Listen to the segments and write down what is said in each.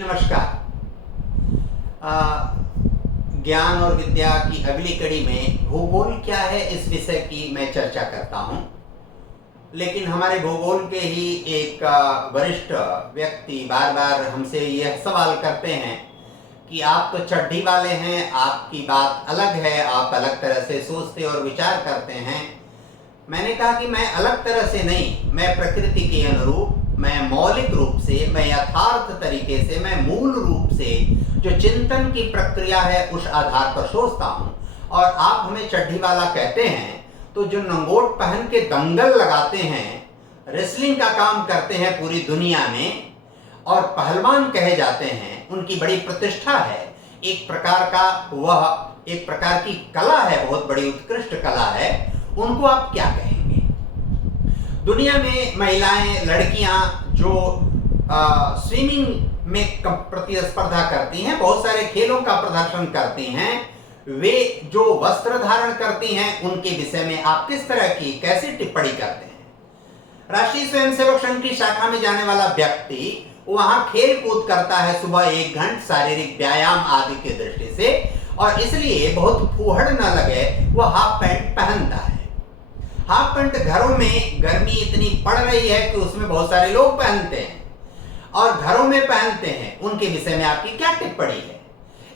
नमस्कार। ज्ञान और विद्या की अगली कड़ी में भूगोल क्या है इस विषय की मैं चर्चा करता हूं। लेकिन हमारे भूगोल के ही एक वरिष्ठ व्यक्ति बार बार हमसे यह सवाल करते हैं कि आप तो चड्ढी वाले हैं, आपकी बात अलग है, आप अलग तरह से सोचते और विचार करते हैं। मैंने कहा कि मैं अलग तरह से नहीं, मैं प्रकृति के अनुरूप, मैं मौलिक रूप से, मैं यथार्थ तरीके से, मैं मूल रूप से जो चिंतन की प्रक्रिया है उस आधार पर सोचता हूँ। और आप हमें चड्ढी वाला कहते हैं तो जो नंगोट पहन के दंगल लगाते हैं, रेसलिंग का काम करते हैं पूरी दुनिया में और पहलवान कहे जाते हैं, उनकी बड़ी प्रतिष्ठा है। एक प्रकार की कला है, बहुत बड़ी उत्कृष्ट कला है, उनको आप क्या कहेंगे? दुनिया में महिलाएं, लड़कियां जो स्विमिंग में प्रतिस्पर्धा करती हैं, बहुत सारे खेलों का प्रदर्शन करती हैं, वे जो वस्त्र धारण करती हैं उनके विषय में आप किस तरह की कैसी टिप्पणी करते हैं? राष्ट्रीय स्वयंसेवक संघ की शाखा में जाने वाला व्यक्ति वहां खेल कूद करता है सुबह 1 घंटे शारीरिक व्यायाम आदि की दृष्टि से, और इसलिए बहुत फूहड़ न लगे वह हाफ पैंट पहनता है। हाफ पैंट घरों में गर्मी इतनी पड़ रही है कि उसमें बहुत सारे लोग पहनते हैं और घरों में पहनते हैं, उनके विषय में आपकी क्या टिप्पणी है?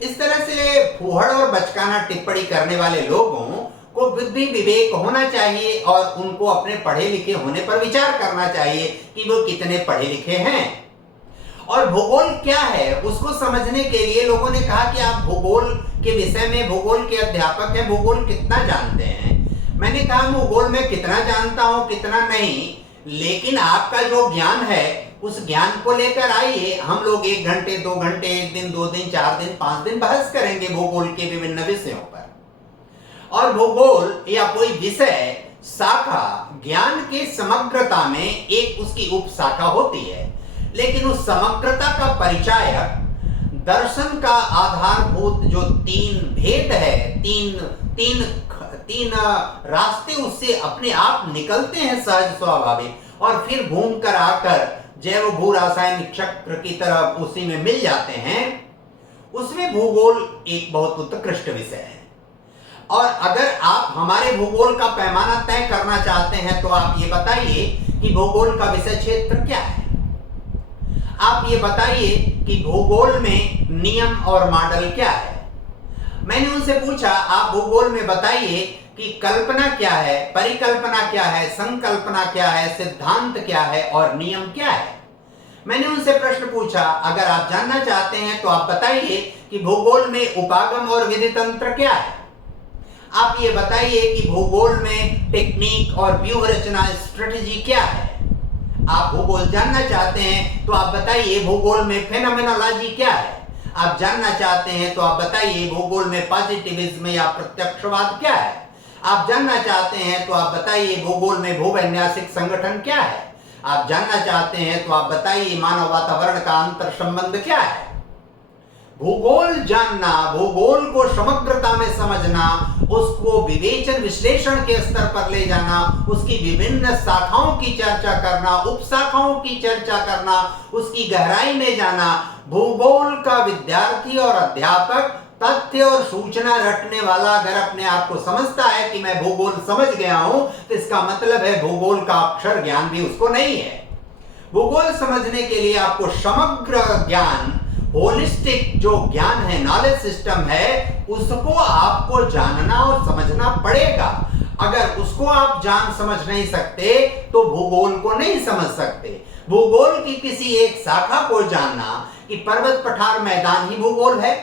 इस तरह से फूहड़ और बचकाना टिप्पणी करने वाले लोगों को बुद्धि विवेक होना चाहिए और उनको अपने पढ़े लिखे होने पर विचार करना चाहिए कि वो कितने पढ़े लिखे हैं। और भूगोल क्या है उसको समझने के लिए लोगों ने कहा कि आप भूगोल के विषय में, भूगोल के अध्यापक हैं, भूगोल कितना जानते हैं? मैंने कहा भूगोल में कितना जानता हूं कितना नहीं, लेकिन आपका जो ज्ञान है उस ज्ञान को लेकर आइए। हम लोग 1 घंटे 2 घंटे, 1 दिन 2 दिन 4 दिन 5 दिन बहस करेंगे भूगोल के विभिन्न विषयों पर। और भूगोल या कोई विषय शाखा ज्ञान के समग्रता में एक उसकी उप शाखा होती है, लेकिन उस समग्रता का परिचायक दर्शन का आधारभूत जो 3 भेद है, तीन रास्ते उससे अपने आप निकलते हैं सहज स्वाभाविक, और फिर घूम कर आकर जैव भू रासायनिक चक्र की तरफ उसी में मिल जाते हैं। उसमें भूगोल एक बहुत उत्कृष्ट विषय है। और अगर आप हमारे भूगोल का पैमाना तय करना चाहते हैं तो आप ये बताइए कि भूगोल का विषय क्षेत्र क्या है। आप ये बताइए कि भूगोल में नियम और मॉडल क्या है। मैंने उनसे पूछा आप भूगोल में बताइए कि कल्पना क्या है, परिकल्पना क्या है, संकल्पना क्या है, सिद्धांत क्या है और नियम क्या है। मैंने उनसे प्रश्न पूछा अगर आप जानना चाहते हैं तो आप बताइए कि भूगोल में उपागम और विधि तंत्र क्या है। आप ये बताइए कि भूगोल में टेक्निक और व्यूह रचना स्ट्रेटेजी क्या है। आप भूगोल जानना चाहते हैं तो आप बताइए भूगोल में फेनोमेनोलॉजी क्या है। आप जानना चाहते हैं तो आप बताइए भूगोल में पॉजिटिविज्म या प्रत्यक्षवाद क्या है। आप जानना चाहते हैं तो आप बताइए भूगोल में भूवैज्ञानिक संगठन क्या है। आप जानना चाहते हैं तो आप बताइए मानव वातावरण का अंतर संबंध क्या है। भूगोल जानना, भूगोल को समग्रता में समझना, उसको विवेचन विश्लेषण के स्तर पर ले जाना, उसकी विभिन्न शाखाओं की चर्चा करना, उपशाखाओं की चर्चा करना, उसकी गहराई में जाना। भूगोल का विद्यार्थी और अध्यापक, तथ्य और सूचना रटने वाला अगर अपने आप को समझता है कि मैं भूगोल समझ गया हूं, तो इसका मतलब है भूगोल का अक्षर ज्ञान भी उसको नहीं है। भूगोल समझने के लिए आपको समग्र ज्ञान, होलिस्टिक जो ज्ञान है, नॉलेज सिस्टम है, उसको आपको जानना और समझना पड़ेगा। अगर उसको आप जान समझ नहीं सकते तो भूगोल को नहीं समझ सकते। भूगोल की किसी एक शाखा को जानना कि पर्वत पठार मैदान ही भूगोल है।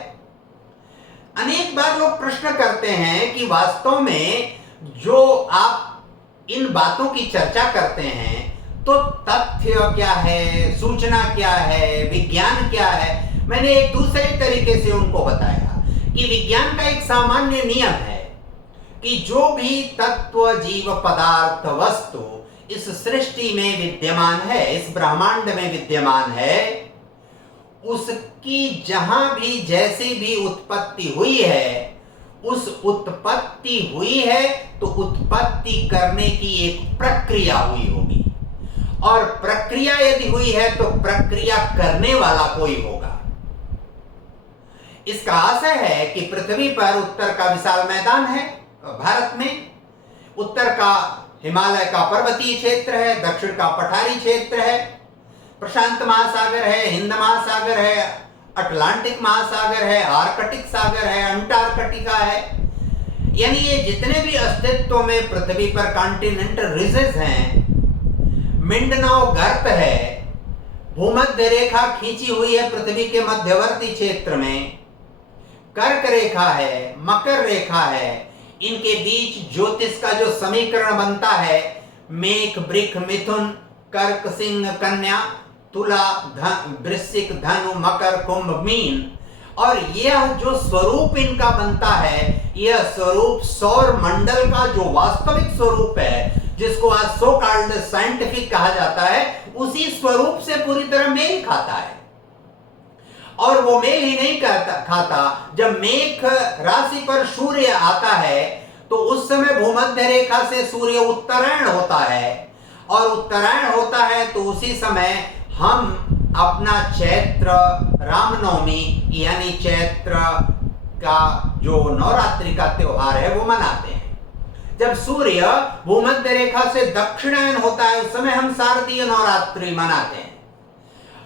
अनेक बार लोग प्रश्न करते हैं कि वास्तव में जो आप इन बातों की चर्चा करते हैं तो तथ्य क्या है, सूचना क्या है, विज्ञान क्या है। मैंने एक दूसरे तरीके से उनको बताया कि विज्ञान का एक सामान्य नियम है कि जो भी तत्व, जीव, पदार्थ, वस्तु इस सृष्टि में विद्यमान है, इस ब्रह्मांड में विद्यमान है, उसकी जहां भी जैसी भी उत्पत्ति हुई है, उस उत्पत्ति हुई है तो उत्पत्ति करने की एक प्रक्रिया हुई होगी, और प्रक्रिया यदि हुई है तो प्रक्रिया करने वाला कोई होगा। इसका आशय है कि पृथ्वी पर उत्तर का विशाल मैदान है, भारत में उत्तर का हिमालय का पर्वतीय क्षेत्र है, दक्षिण का पठारी क्षेत्र है, प्रशांत महासागर है, हिंद महासागर है, अटलांटिक महासागर है, आर्कटिक सागर है, अंटार्कटिका है। यानी ये जितने भी अस्तित्व में पृथ्वी पर कॉन्टिनेंटल रीजेस हैं, मिंडनाओ गर्त है, भूमध्य रेखा खींची हुई है पृथ्वी के मध्यवर्ती क्षेत्र में, कर्क रेखा है, मकर रेखा है, इनके बीच ज्योतिष का जो समीकरण बनता है, मेष वृष मिथुन कर्क सिंह कन्या तुला वृश्चिक धनु मकर कुंभ मीन, और यह जो स्वरूप इनका बनता है, यह स्वरूप सौर मंडल का जो वास्तविक स्वरूप है, जिसको आज सो कॉल्ड साइंटिफिक कहा जाता है, उसी स्वरूप से पूरी तरह मेल खाता है। और वो मेल ही नहीं खाता, जब मेष राशि पर सूर्य आता है तो उस समय भूमध्य रेखा से सूर्य उत्तरायण होता है, और उत्तरायण होता है तो उसी समय हम अपना चैत्र रामनवमी यानी चैत्र का जो नवरात्रि का त्योहार है वो मनाते हैं। जब सूर्य भूमध्य रेखा से दक्षिणायन होता है उस समय हम शारदीय नवरात्रि मनाते हैं।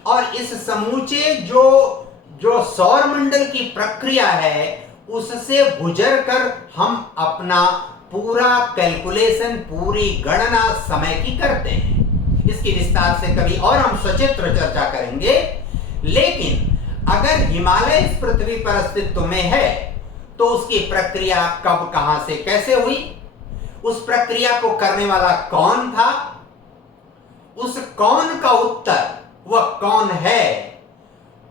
और इस समूचे जो सौर मंडल की प्रक्रिया है उससे गुजर कर हम अपना पूरा कैलकुलेशन, पूरी गणना समय की करते हैं। इसकी विस्तार से कभी और हम सचित्र चर्चा करेंगे। लेकिन अगर हिमालय इस पृथ्वी पर अस्तित्व में है तो उसकी प्रक्रिया कब, कहां से, कैसे हुई, उस प्रक्रिया को करने वाला कौन था, उस कौन का उत्तर वह कौन है,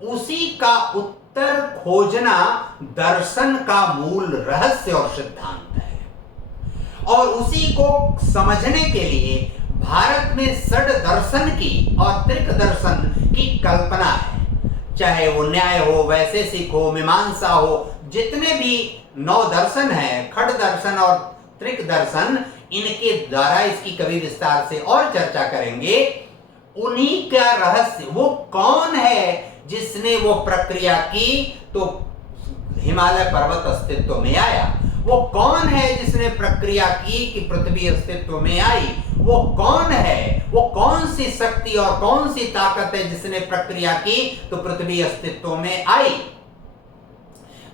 उसी का उत्तर खोजना दर्शन का मूल रहस्य और सिद्धांत है। और उसी को समझने के लिए भारत में षड दर्शन की और त्रिक दर्शन की कल्पना है। चाहे वो न्याय हो, वैशेषिक हो, मीमांसा हो, जितने भी 9 दर्शन हैं, खड दर्शन और त्रिक दर्शन, इनके द्वारा इसकी कभी विस्तार से और चर्चा करेंगे। उन्हीं का रहस्य, वो कौन है जिसने वो प्रक्रिया की तो हिमालय पर्वत अस्तित्व में आया, वो कौन है जिसने प्रक्रिया की कि पृथ्वी अस्तित्व में आई, वो कौन है, वो कौन सी शक्ति और कौन सी ताकत है जिसने प्रक्रिया की तो पृथ्वी अस्तित्व में आई।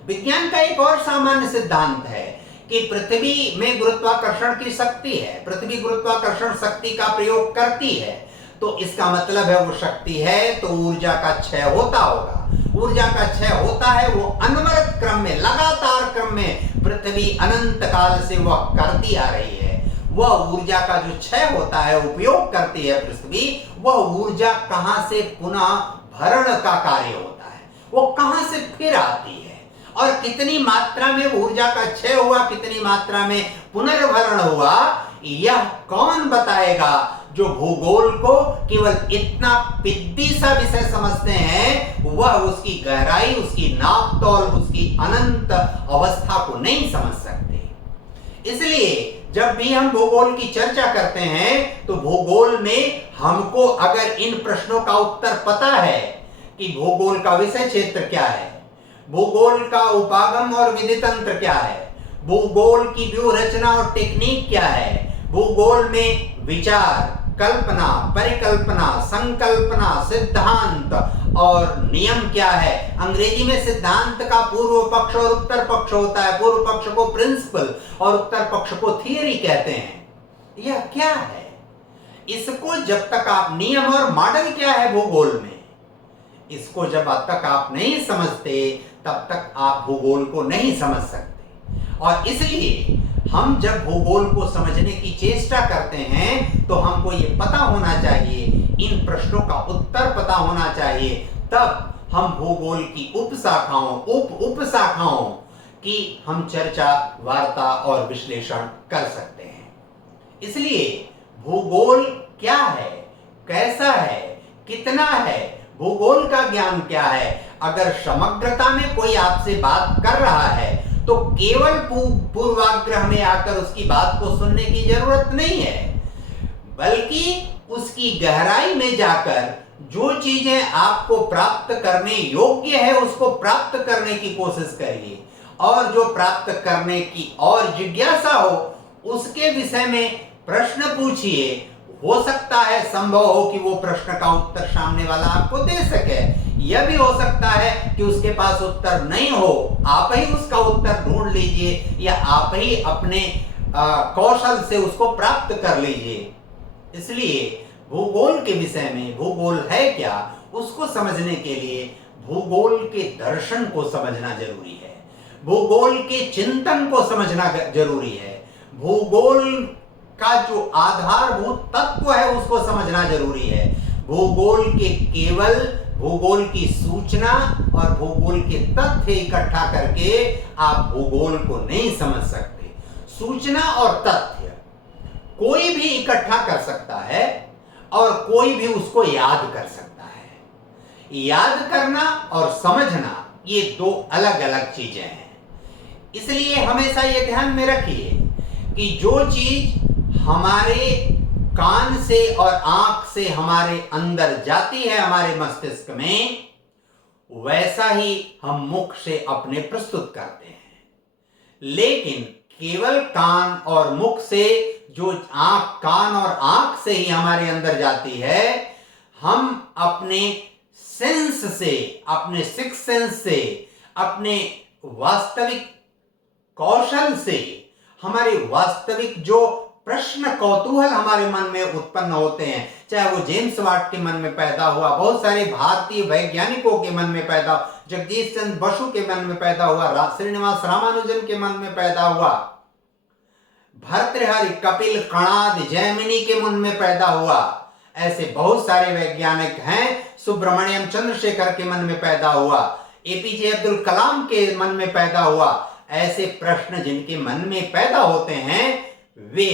विज्ञान का एक और सामान्य सिद्धांत है कि पृथ्वी में गुरुत्वाकर्षण की शक्ति है, पृथ्वी गुरुत्वाकर्षण शक्ति का प्रयोग करती है, तो इसका मतलब है वो शक्ति है तो ऊर्जा का क्षय होता होगा। ऊर्जा का क्षय होता है, वो अनवरत क्रम में, लगातार क्रम में पृथ्वी अनंत काल से वह करती आ रही है। वह ऊर्जा का जो क्षय होता है, उपयोग करती है पृथ्वी, वह ऊर्जा कहां से पुनः भरण का कार्य होता है, वो कहां से फिर आती है, और कितनी मात्रा में ऊर्जा का क्षय हुआ, कितनी मात्रा में पुनर्भरण हुआ, यह कौन बताएगा। जो भूगोल को केवल इतना पिद्दी सा विषय समझते हैं, वह उसकी गहराई, उसकी नाप तौल, उसकी अनंत अवस्था को नहीं समझ सकते। इसलिए जब भी हम भूगोल की चर्चा करते हैं तो भूगोल में हमको अगर इन प्रश्नों का उत्तर पता है कि भूगोल का विषय क्षेत्र क्या है, भूगोल का उपागम और विधि तंत्र क्या है, भूगोल की व्यूह रचना और टेक्निक क्या है, भूगोल में विचार, कल्पना, परिकल्पना, संकल्पना, सिद्धांत और नियम क्या है। अंग्रेजी में सिद्धांत का पूर्व पक्ष और उत्तर पक्ष होता है। पूर्व पक्ष को प्रिंसिपल और उत्तर पक्ष को थियरी कहते हैं। यह क्या है, इसको जब तक आप, नियम और मॉडल क्या है भूगोल में, इसको जब तक आप नहीं समझते तब तक आप भूगोल को नहीं समझ सकते। और इसलिए हम जब भूगोल को समझने की चेष्टा करते हैं तो हमको ये पता होना चाहिए, इन प्रश्नों का उत्तर पता होना चाहिए, तब हम भूगोल की उपशाखाओं, उपशाखाओं की हम चर्चा, वार्ता और विश्लेषण कर सकते हैं। इसलिए भूगोल क्या है, कैसा है, कितना है, भूगोल का ज्ञान क्या है, अगर समग्रता में कोई आपसे बात कर रहा है तो केवल पूर्वाग्रह में आकर उसकी बात को सुनने की जरूरत नहीं है, बल्कि उसकी गहराई में जाकर जो चीजें आपको प्राप्त करने योग्य है उसको प्राप्त करने की कोशिश करिए, और जो प्राप्त करने की और जिज्ञासा हो उसके विषय में प्रश्न पूछिए। हो सकता है, संभव हो कि वो प्रश्न का उत्तर सामने वाला आपको दे सके। यह भी हो सकता है कि उसके पास उत्तर नहीं हो, आप ही उसका उत्तर ढूंढ लीजिए, या आप ही अपने कौशल से उसको प्राप्त कर लीजिए। इसलिए भूगोल के विषय में, भूगोल है क्या, उसको समझने के लिए भूगोल के दर्शन को समझना जरूरी है, भूगोल के चिंतन को समझना जरूरी है, भूगोल का जो आधारभूत तत्व है उसको समझना जरूरी है। भूगोल के केवल भूगोल की सूचना और भूगोल के तथ्य इकट्ठा करके आप भूगोल को नहीं समझ सकते। सूचना और तथ्य कोई भी इकट्ठा कर सकता है और कोई भी उसको याद कर सकता है। याद करना और समझना ये दो अलग अलग चीजें हैं। इसलिए हमेशा ये ध्यान में रखिए कि जो चीज हमारे कान से और आंख से हमारे अंदर जाती है, हमारे मस्तिष्क में, वैसा ही हम मुख से अपने प्रस्तुत करते हैं। लेकिन केवल कान और मुख से, जो कान और आंख से ही हमारे अंदर जाती है, हम अपने सेंस से, अपने सिक्स सेंस से, अपने वास्तविक कौशल से, हमारे वास्तविक जो प्रश्न कौतूहल हमारे मन में उत्पन्न होते हैं, चाहे वो जेम्स वाट के मन में पैदा हुआ, बहुत सारे भारतीय वैज्ञानिकों के मन में पैदा, जगदीश चंद्र बसु के मन में पैदा हुआ, श्रीनिवास रामानुजन के मन में पैदा हुआ, भर्तृहरि, कपिल, कणाद, जैमिनी के मन में पैदा हुआ, ऐसे बहुत सारे वैज्ञानिक हैं। सुब्रमण्यम चंद्रशेखर के मन में पैदा हुआ, एपीजे अब्दुल कलाम के मन में पैदा हुआ। ऐसे प्रश्न जिनके मन में पैदा होते हैं वे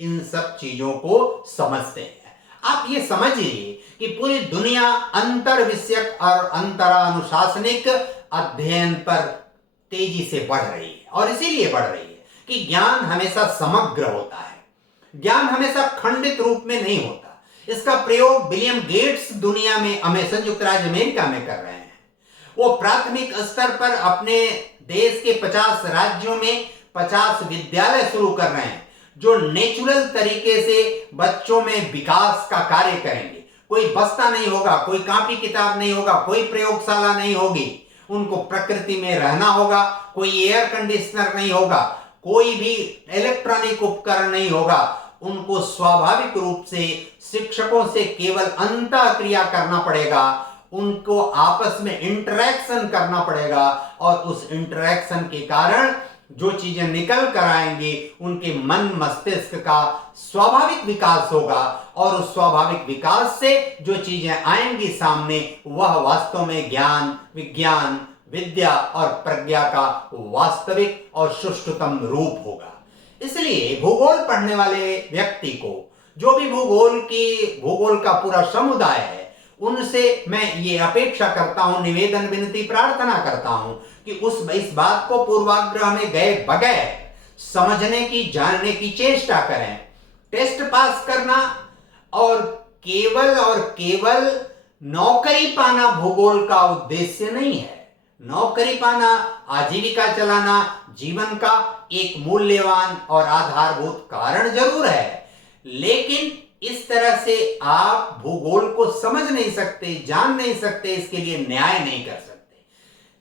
इन सब चीजों को समझते हैं। आप ये समझिए कि पूरी दुनिया अंतर विषयक और अंतरानुशासनिक अध्ययन पर तेजी से बढ़ रही है, और इसीलिए बढ़ रही है कि ज्ञान हमेशा समग्र होता है, ज्ञान हमेशा खंडित रूप में नहीं होता। इसका प्रयोग विलियम गेट्स दुनिया में, संयुक्त राज्य अमेरिका में कर रहे हैं। वो प्राथमिक स्तर पर अपने देश के 50 राज्यों में 50 विद्यालय शुरू कर रहे हैं जो नेचुरल तरीके से बच्चों में विकास का कार्य करेंगे। कोई बस्ता नहीं होगा, कोई कॉपी किताब नहीं होगा, कोई प्रयोगशाला नहीं होगी, उनको प्रकृति में रहना होगा, कोई एयर कंडीशनर नहीं होगा, कोई भी इलेक्ट्रॉनिक उपकरण नहीं होगा। उनको स्वाभाविक रूप से शिक्षकों से केवल अंतःक्रिया करना पड़ेगा, उनको आपस में इंटरेक्शन करना पड़ेगा, और उस इंटरेक्शन के कारण जो चीजें निकल कर आएंगी उनके मन मस्तिष्क का स्वाभाविक विकास होगा, और उस स्वाभाविक विकास से जो चीजें आएंगी सामने वह वास्तव में ज्ञान, विज्ञान, विद्या और प्रज्ञा का वास्तविक और सुष्ठुतम रूप होगा। इसलिए भूगोल पढ़ने वाले व्यक्ति को, जो भी भूगोल का पूरा समुदाय है, उनसे मैं ये अपेक्षा करता हूं, निवेदन, विनती, प्रार्थना करता हूं कि इस बात को पूर्वाग्रह में गए बगैर समझने की, जानने की चेष्टा करें। टेस्ट पास करना और केवल नौकरी पाना भूगोल का उद्देश्य नहीं है। नौकरी पाना, आजीविका चलाना जीवन का एक मूल्यवान और आधारभूत कारण जरूर है, लेकिन इस तरह से आप भूगोल को समझ नहीं सकते, जान नहीं सकते, इसके लिए न्याय नहीं कर सकते।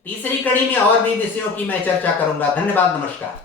तीसरी कड़ी में और भी विषयों की मैं चर्चा करूंगा। धन्यवाद, नमस्कार।